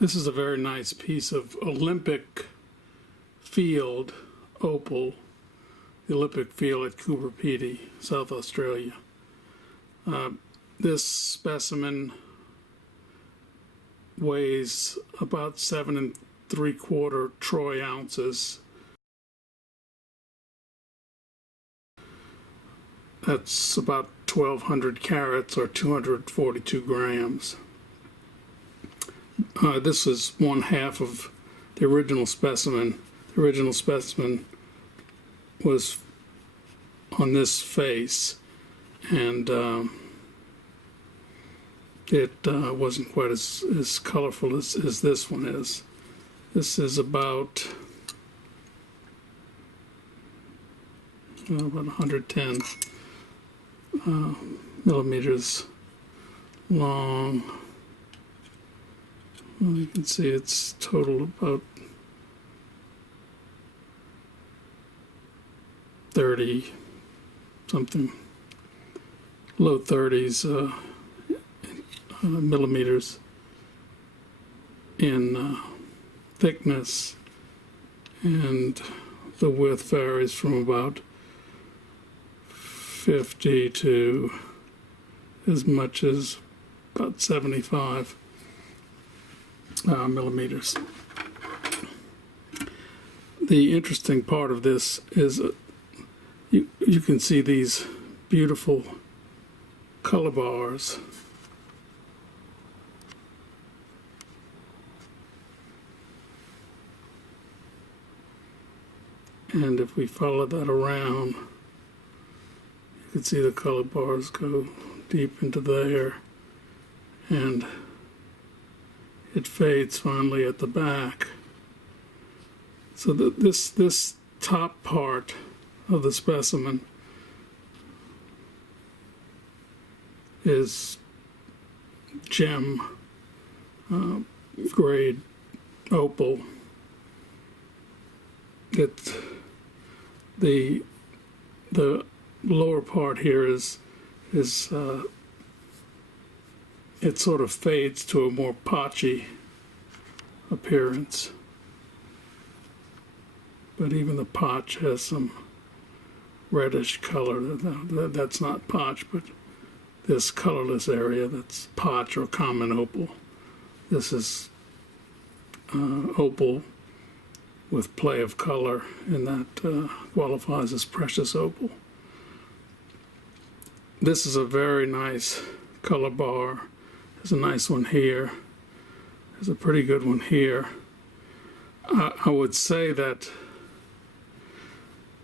This is a very nice piece of Olympic field opal, the Olympic field at Coober Pedy, South Australia. This specimen weighs about 7 3/4 troy ounces. That's about 1,200 carats or 242 grams. This is 1/2 of the original specimen. The original specimen was on this face, and it wasn't quite as colorful as this one is. This is about 110 millimeters long. Well, you can see it's total about 30 something, low 30s millimeters in thickness, and the width varies from about 50 to as much as about 75 millimeters. The interesting part of this is you can see these beautiful color bars. And if we follow that around, you can see the color bars go deep into there, and it fades finally at the back. So this top part of the specimen is gem grade opal. The lower part here is it sort of fades to a more potchy appearance, but even the potch has some reddish color. That's not potch, but this colorless area, that's potch or common opal. This is opal with play of color, and that qualifies as precious opal. This is a very nice color bar. There's a nice one here. There's a pretty good one here. I would say that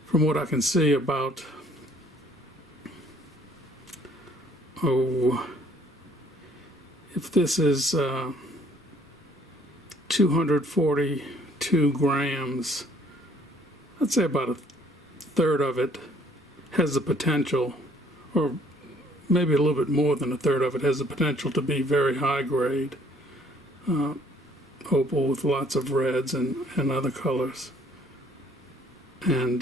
from what I can see, about if this is 242 grams, I'd say about 1/3 of it has the potential, or maybe a little bit more than 1/3 of it has the potential to be very high grade opal with lots of reds and other colors. And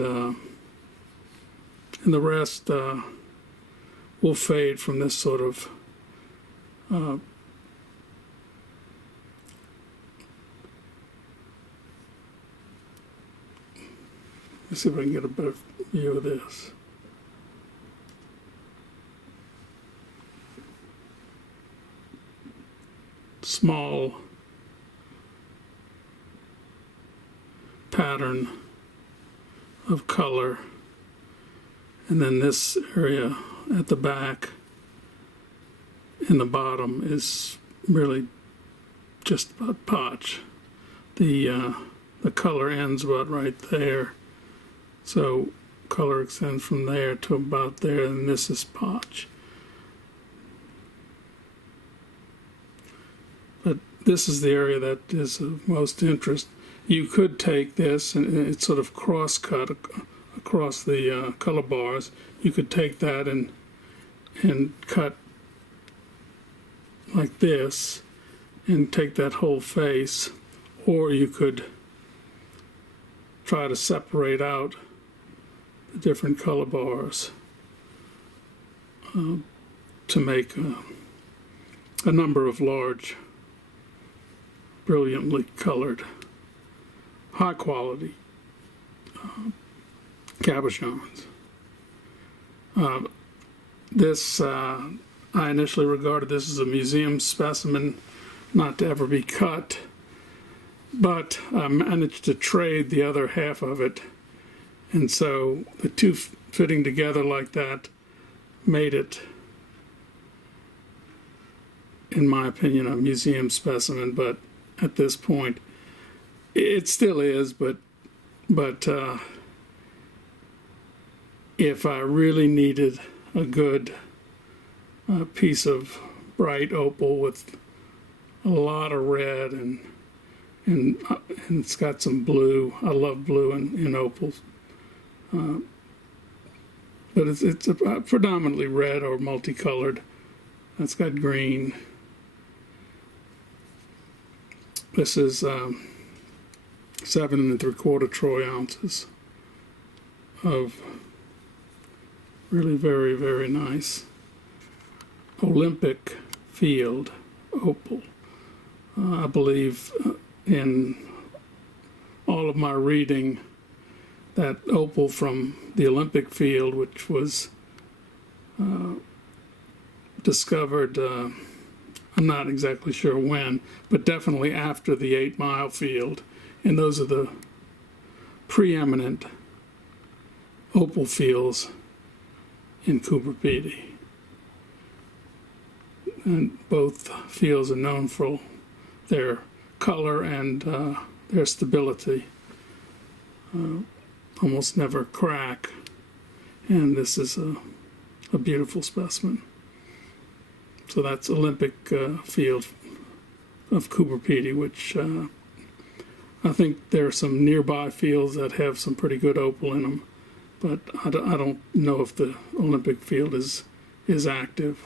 the rest will fade from this sort of let's see if I can get a better view of this. Small pattern of color, and then this area at the back in the bottom is really just about potch. The color ends about right there, so color extends from there to about there, and this is potch. But this is the area that is of most interest. You could take this, and it's sort of cross-cut across the color bars. You could take that and cut like this and take that whole face, or you could try to separate out the different color bars to make a number of large brilliantly colored, high quality cabochons. This, I initially regarded this as a museum specimen, not to ever be cut, but I managed to trade the other half of it, and so the two fitting together like that made it, in my opinion, a museum specimen. But at this point, it still is, but if I really needed a good piece of bright opal with a lot of red and it's got some blue. I love blue in opals, but it's predominantly red or multicolored. It's got green. This is 7 3/4 troy ounces of really very, very nice Olympic field opal. I believe in all of my reading that opal from the Olympic field, which was discovered, I'm not exactly sure when, but definitely after the 8 Mile field, and those are the preeminent opal fields in Coober Pedy. And both fields are known for their color and their stability. Almost never crack, and this is a beautiful specimen. So that's Olympic field of Coober Pedy, which I think there are some nearby fields that have some pretty good opal in them, but I don't know if the Olympic field is active.